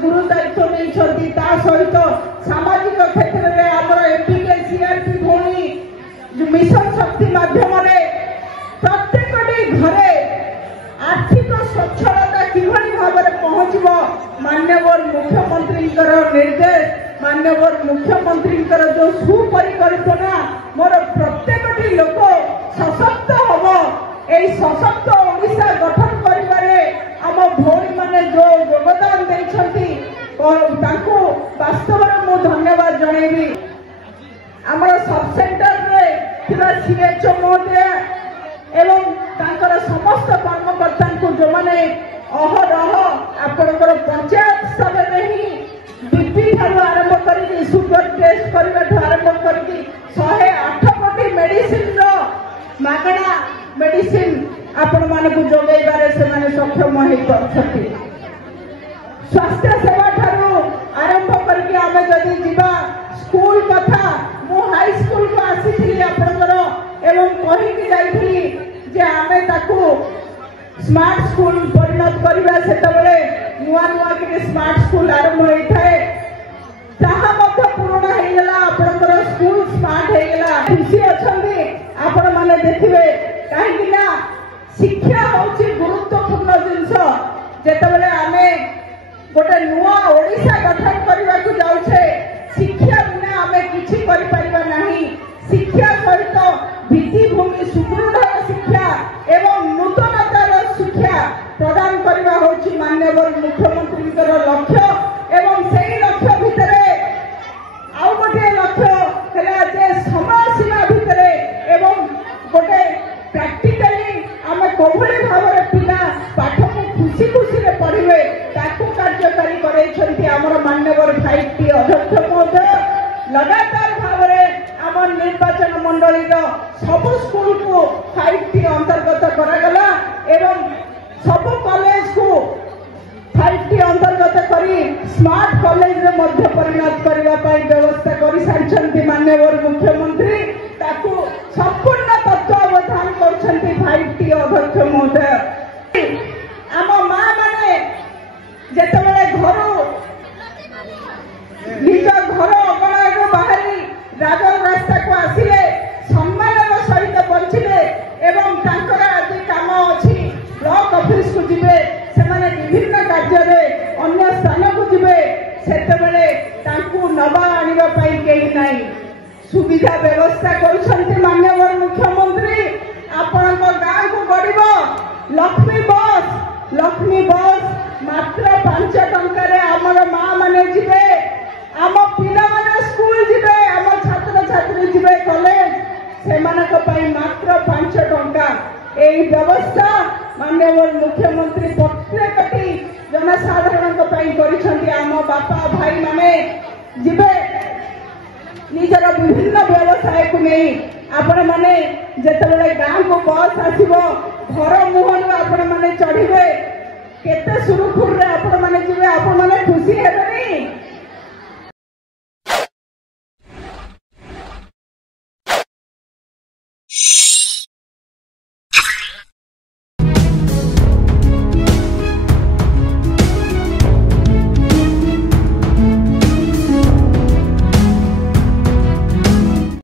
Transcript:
गुरु दायित्व नहीं सहित सामाजिक क्षेत्र में आमर एपीके सीआरपी भूमि मिशन शक्ति माध्यम प्रत्येक घरे आर्थिक स्वच्छलता किभली भाव में पहुंचब माननीय मुख्यमंत्री निर्देश माननीय मुख्यमंत्री जो सुपरिकल्पना मोर प्रत्येक लोक सशक्त हम यही सशक्त ओडिशा गठन करिबारे आम भौणी माने जो योगदान देइछंती वास्तव में मु धन्यवाद जनइबी। आमर सब सेंटर रे थिबा सीएचओ महोदय एवं तांकर समस्त कर्मकर्ता को जो माने अहरह आपनकर पंचायत स्तर में ही बीपी ठारू आरंभ करी सुगर टेस्ट करने आरंभ करी 108 कोटी मेडिसिन मागणा मेडिसिन आपण मान को जोगैबारे से माने सक्षम होई पाछथि। स्वास्थ्य सेवा ठारू आरंभ करके आमे जदि जीवा स्कूल कथा मु हाई स्कूल को आसीथि आपनकर एवं कहि कि जाइथि जे आमे ताकू स्मार्ट स्कूल परिणत करबा सेतबेले नुआ नुआ के स्मार्ट स्कूल आरंभ होई थाए ताहा मध्य पूर्ण हे गेला आपनकर स्कूल स्मार्ट हे गेला खुशी अछंदी आपण माने देखिबे काहे कि ना शिक्षा होची गुरुत्वपूर्ण जिंस जेतबेले आमे गोटे नुआ ओडिशा गठन करबा को जाउछे शिक्षा बिना आमे किछि करि परिबा नाही। शिक्षा सहित भित्तिभूमि सुदृढ़ शिक्षा एवं नूतनतार शिक्षा प्रदान करबा होची माननीय मुख्यमंत्री लक्ष्य एवं सेही लक्ष्य भितरे आउ गोटे लक्ष्य हेला जे समय सीमा भितरे एवं गोटे प्रैक्टिकली आमे कोभली भावरे पिला पाठ को खुशी खुशी रे पढ़िबे ताकू कार्यकारी करैछंती हमर माननीय 5T अध्यक्ष महोदय लगातार भावरे आम निर्वाचन मंडली सब स्कूल को 5T अंतर्गत करागला एवं सब कॉलेज को 5T अंतर्गत करी स्मार्ट कॉलेज रे मध्य परिणत करबा पई व्यवस्था करि सारिछंती माननीय मुख्यमंत्री ताकू संपूर्ण तत्वावधान करछंती 5T अध्यक्ष महोदय। आम मां माने जेतबेले घरू निज घर अगणा बाहरी राजन रास्ता को आसिले सम्मान सहित बंचिले एवं तांकर आज काम अच्छी ब्लॉक ऑफिस को जीवे से विभिन्न कार्य अन्य स्थान को जीवे सेतेबेले तांकू नवा आनिबा पई केही नाही सुविधा व्यवस्था करुछंती माननीय मुख्यमंत्री आपण गाँ को गड़ब लक्ष्मी बस मात्र 5 टंकार आमर माँ माने जीवे आम पिला माने स्कूल जीवे आम छात्र छात्री जीवे कॉलेज से मात्र 5 टंका यही व्यवस्था माननीय मुख्यमंत्री प्रत्येकटी जनसाधारण आम बापा भाई माने जीवे निजर विभिन्न व्यवसाय को नहीं आपण माने जेतेबेले गाँ को बस आसीबो घर मुहन आपण माने चढ़िबे केते सुरखुर रे आपण माने जीवे आपण माने खुशी हेबेनी।